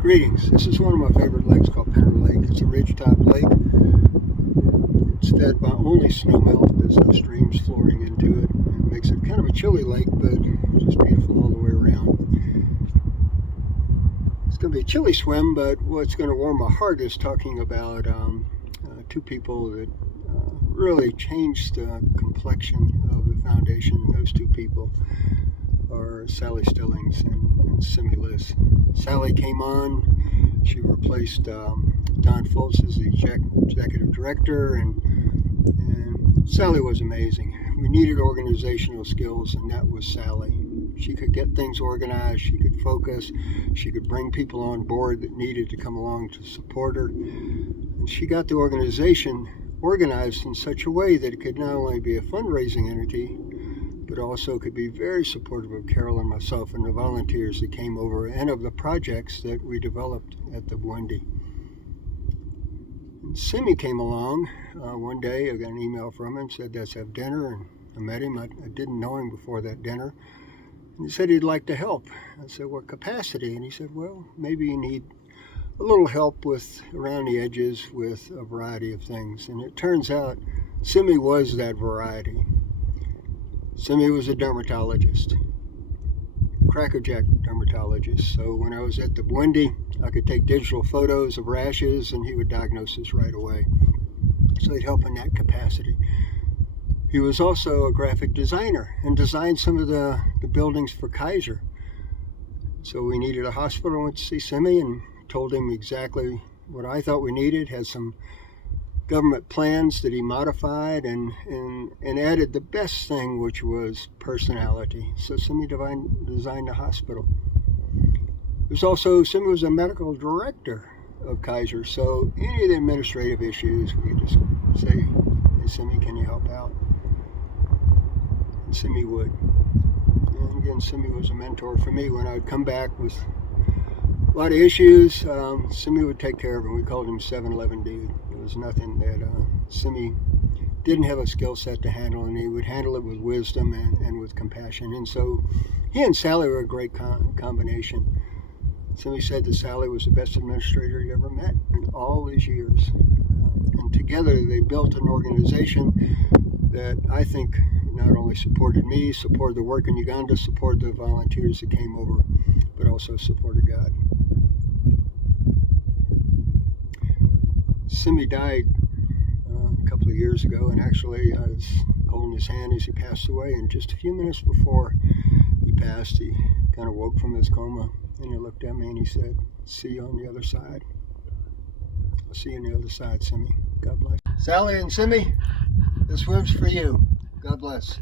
Greetings. This is one of my favorite lakes called Penner Lake. It's a ridge-top lake. It's fed by only snowmelt. There's no streams flowing into it. It makes it kind of a chilly lake, but just beautiful all the way around. It's going to be a chilly swim, but what's going to warm my heart is talking about two people that really changed the complexion of the foundation. Those two people are Sally Stillings and Simi Liss. Sally came on. She replaced Don Foltz as the executive director, and Sally was amazing. We needed organizational skills, and that was Sally. She could get things organized, she could focus, she could bring people on board that needed to come along to support her. And she got the organization organized in such a way that it could not only be a fundraising entity, but also could be very supportive of Carol and myself and the volunteers that came over and of the projects that we developed at the Wendy. And Simi came along one day. I got an email from him, said let's have dinner, and I met him. I didn't know him before that dinner. And he said he'd like to help. I said, what capacity? And he said, well, maybe you need a little help with around the edges with a variety of things. And it turns out Simi was that variety. Simi was a dermatologist, crackerjack dermatologist. So when I was at the Wendy, I could take digital photos of rashes and he would diagnose this right away. So he'd help in that capacity. He was also a graphic designer and designed some of the buildings for Kaiser. So we needed a hospital. I went to see Simi and told him exactly what I thought we needed, had some government plans that he modified and added the best thing, which was personality. So Simi designed the hospital. Simi was a medical director of Kaiser, so any of the administrative issues, we could just say, hey Simi, can you help out? And Simi would. And again, Simi was a mentor for me. When I would come back with a lot of issues, Simi would take care of him. We called him 7-Eleven dude. There was nothing that Simi didn't have a skill set to handle, and he would handle it with wisdom and with compassion. And so he and Sally were a great combination. Simi said that Sally was the best administrator he ever met in all these years. And together they built an organization that I think not only supported me, supported the work in Uganda, supported the volunteers that came over, but also supported God. Simi died a couple of years ago, and actually I was holding his hand as he passed away, and just a few minutes before he passed, he kind of woke from his coma, and he looked at me and he said, see you on the other side. I'll see you on the other side, Simi. God bless. Sally and Simi, this swim's for you. God bless.